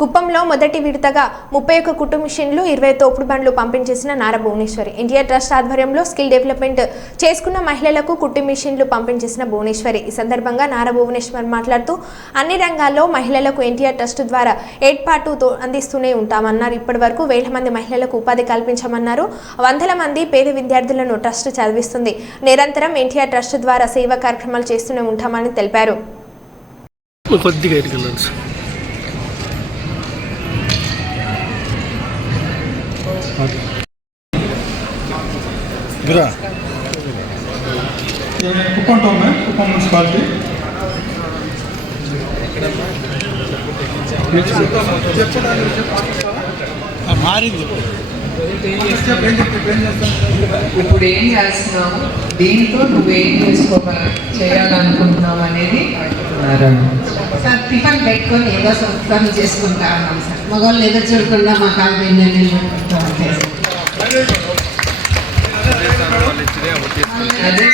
కుప్పంలో మొదటి విడతగా 31 కుట్టు మిషన్లు 20 తోపుడు బండ్లు పంపిణీ చేసిన నారా భువనేశ్వరి. ఎన్టీఆర్ ట్రస్ట్ ఆధ్వర్యంలో స్కిల్ డెవలప్మెంట్ చేసుకున్న మహిళలకు కుట్టు మిషన్లు పంపిణీ చేసిన భువనేశ్వరి. ఈ సందర్భంగా నారా భువనేశ్వరి మాట్లాడుతూ అన్ని రంగాల్లో మహిళలకు ఎన్టీఆర్ ట్రస్ట్ ద్వారా ఏర్పాటు అందిస్తూనే ఉంటామన్నారు. ఇప్పటి వరకు వేల మంది మహిళలకు ఉపాధి కల్పించామన్నారు. వందల మంది పేద విద్యార్థులను ట్రస్ట్ చదివిస్తుంది. నిరంతరం ఎన్టీఆర్ ట్రస్ట్ ద్వారా సేవా కార్యక్రమాలు చేస్తూనే ఉంటామని తెలిపారు. కుప్పం మున్సిపాలిటీ మారింది. ఇప్పుడు ఏం చేస్తున్నావు, దీంతో నువ్వేం చేయాలనుకుంటున్నావు అనేది అంటున్నారు సార్. టిఫిన్ పెట్టుకొని ఏదో పనులు చేసుకుంటా ఉన్నాం సార్. మగవాళ్ళు ఎదురు చూడకుండా మా కాలు అదే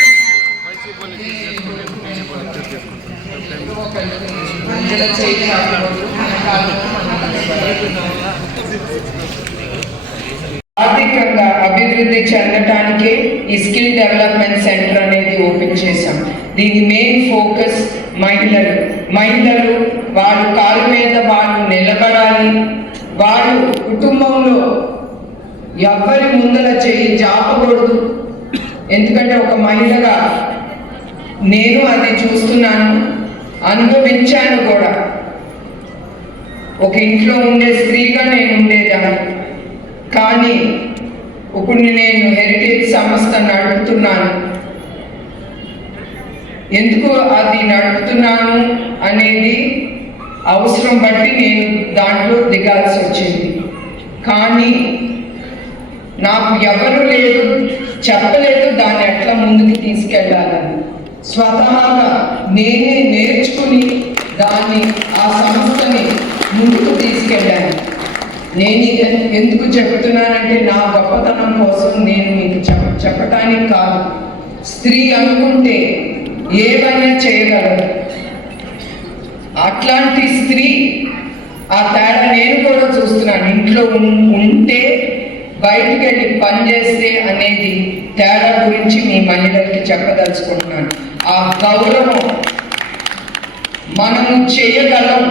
ఆర్థికంగా అభివృద్ధి చెందటానికే ఈ స్కిల్ డెవలప్మెంట్ సెంటర్ అనేది ఓపెన్ చేశాం. దీని మెయిన్ ఫోకస్ మహిళలు వాళ్ళ కాళ్ళ మీద వాళ్ళు నిలబడాలి. వాళ్ళు కుటుంబంలో ఎవ్వరి ముందర చేయి జాపకూడదు. ఎందుకంటే ఒక మహిళగా నేను అది చూస్తున్నాను, అనుభవించాను కూడా. ఒక ఇంట్లో ఉండే స్త్రీగా నేను ఉండేదాన్ని, కానీ ఇప్పుడు నేను హెరిటేజ్ సంస్థ నడుపుతున్నాను. ఎందుకు అది నడుపుతున్నాను అనేది అవసరం బట్టి నేను దాంట్లో దిగాల్సి వచ్చింది. కానీ నాకు ఎవరు లేదు, చెప్పలేదు దాన్ని ఎట్లా ముందుకు తీసుకెళ్ళాలని. స్వతహాగా నేనే నేర్చుకుని దాన్ని ఆ సంస్థని ముందుకు తీసుకెళ్ళాను. నేను ఎందుకు చెప్తున్నానంటే నా గొప్పతనం కోసం నేను మీకు చెప్పటానికి కాదు. స్త్రీ అనుకుంటే ఏమైనా చేయగలరు. అట్లాంటి స్త్రీ ఆ తేడా నేను కూడా చూస్తున్నాను. ఇంట్లో ఉంటే బయటికి వెళ్ళి పనిచేస్తే అనేది తేడా గురించి మీ మహిళలకి చెప్పదలుచుకుంటున్నాను. ఆ గౌరవం, మనము చేయగలం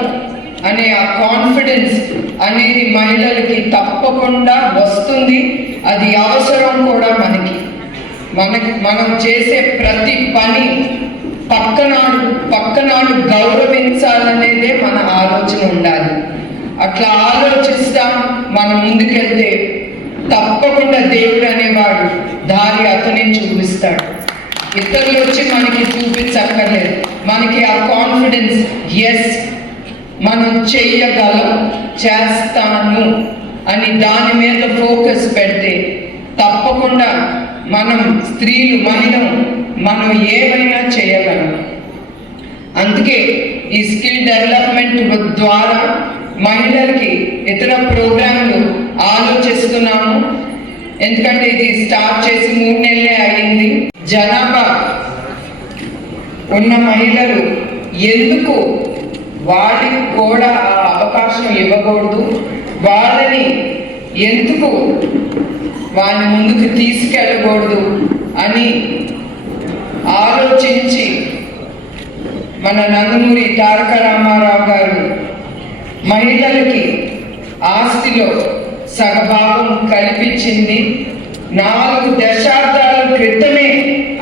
అనే ఆ కాన్ఫిడెన్స్ అనేది మహిళలకి తప్పకుండా వస్తుంది. అది అవసరం కూడా మనం చేసే ప్రతి పని పక్కనాడు గౌరవించాలనేదే మన ఆలోచన ఉండాలి. అట్లా ఆలోచిస్తాం మనం ముందుకెళ్తే తప్పకుండా దేవుడు అనేవాడు దారి అతనే చూపిస్తాడు. ఇతరులు వచ్చి మనకి చూపించక్కర్లేదు. మనకి ఆ కాన్ఫిడెన్స్, ఎస్ మనం చెయ్యగలం, చేస్తాను అని దాని మీద ఫోకస్ పెడితే తప్పకుండా మనం మహిళలు మనం ఏమైనా చేయగలం. అందుకే ఈ స్కిల్ డెవలప్మెంట్ ద్వారా మహిళలకి ఇతర ప్రోగ్రాంలు ఆలోచిస్తున్నాము. ఎందుకంటే ఇది స్టార్ట్ చేసి 3 నెలలే అయింది. జనాభా ఉన్న మహిళలు ఎందుకు వాళ్ళకి కూడా ఆ అవకాశం ఇవ్వకూడదు, వాళ్ళని ఎందుకు వాళ్ళ ముందుకు తీసుకెళ్ళకూడదు అని ఆలోచించి మన నందమూరి తారక రామారావు గారు మహిళలకి ఆస్తిలో సగభాగం కల్పించింది. 4 దశాబ్దాల క్రితమే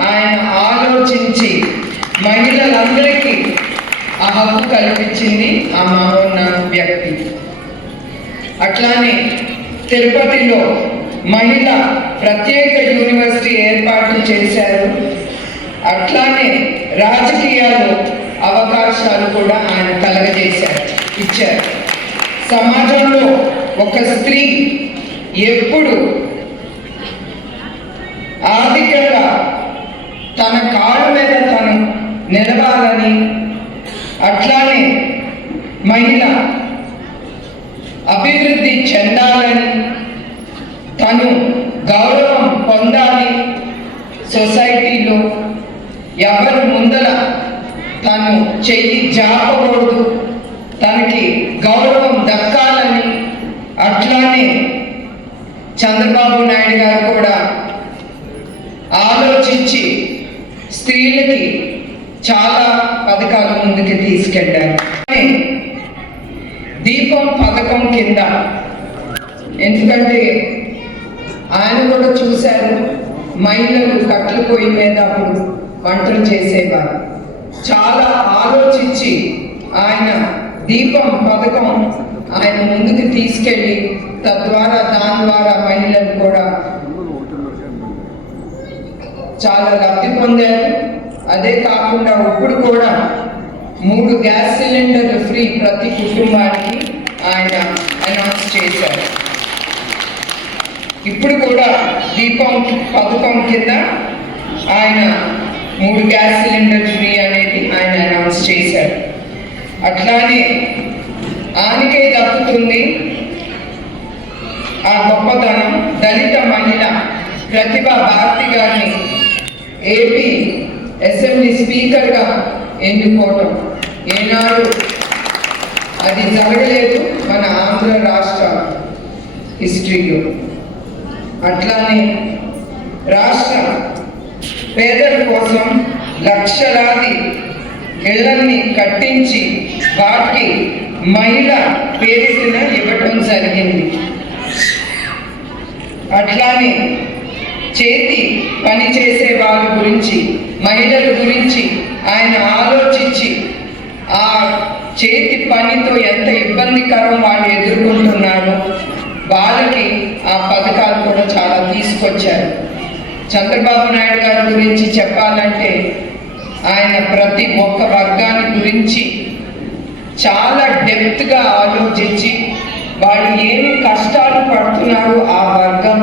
ఆయన ఆలోచించి మహిళలందరికీ ఆ హక్కు కల్పించింది ఆ మహోన్నత వ్యక్తి. అట్లానే తిరుపతిలో మహిళ ప్రత్యేక యూనివర్సిటీ ఏర్పాటు చేశారు. అట్లానే రాజకీయాల్లో అవకాశాలు కూడా ఆయన ఇచ్చారు. సమాజంలో ఒక స్త్రీ ఎప్పుడు ఆర్థికంగా తన కాళ్ళ మీద తను నిలవాలని, అట్లానే మహిళ అభివృద్ధి చెందాలని, తను గౌరవం పొందాలి సొసైటీలో, ఎవరు ముందర తను చెయ్యి జాపకూడదు, తనకి గౌరవం దక్కాలి చంద్రబాబు నాయుడు గారు కూడా ఆలోచించి స్త్రీలకి చాలా పథకాలు ముందుకు తీసుకెళ్ళారు. దీపం పథకం కింద, ఎందుకంటే ఆయన కూడా చూశారు, మహిళలు కట్టెల పొయ్యి మీద అప్పుడు వంటలు చేసేవారు. చాలా ఆలోచించి ఆయన దీపం పథకం ఆయన ముందుకు తీసుకెళ్ళి తద్వారా దాని ద్వారా మహిళలు కూడా చాలా లబ్ధి పొందారు. అదే కాకుండా ఇప్పుడు కూడా 3 గ్యాస్ సిలిండర్లు ఫ్రీ ప్రతి కుటుంబానికి ఆయన అనౌన్స్ చేశారు. ఇప్పుడు కూడా దీపం పథకం కింద ఆయన 3 గ్యాస్ సిలిండర్ ఫ్రీ అనేది ఆయన అనౌన్స్ చేశారు. అట్లానే ఆయనకే దక్కుతుంది ఆ గొప్పతనం. దళిత మహిళ ప్రతిభా భారతి గారిని ఏపీ అసెంబ్లీ స్పీకర్గా ఎన్నుకోవడం ఏనాడు అది జరగలేదు మన ఆంధ్ర రాష్ట్ర హిస్టరీలో. అట్లానే రాష్ట్ర పేదల కోసం లక్షలాది ఇళ్లన్నీ కట్టించి వాటికి మహిళ పేరున ఇవ్వటం జరిగింది. అట్లానే చేతి పని చేసే వాళ్ళ గురించి, మహిళల గురించి ఆయన ఆలోచించి ఆ చేతి పనితో ఎంత ఇబ్బందికరం వాళ్ళు ఎదుర్కొంటున్నారో వాళ్ళకి ఆ పథకాలు కూడా చాలా తీసుకొచ్చారు. చంద్రబాబు నాయుడు గారి గురించి చెప్పాలంటే ఆయన ప్రతి ఒక్క వర్గాన్ని గురించి చాలా డెప్త్గా ఆలోచించి వాళ్ళు ఏమి కష్టాలు పడుతున్నారో ఆ వర్గం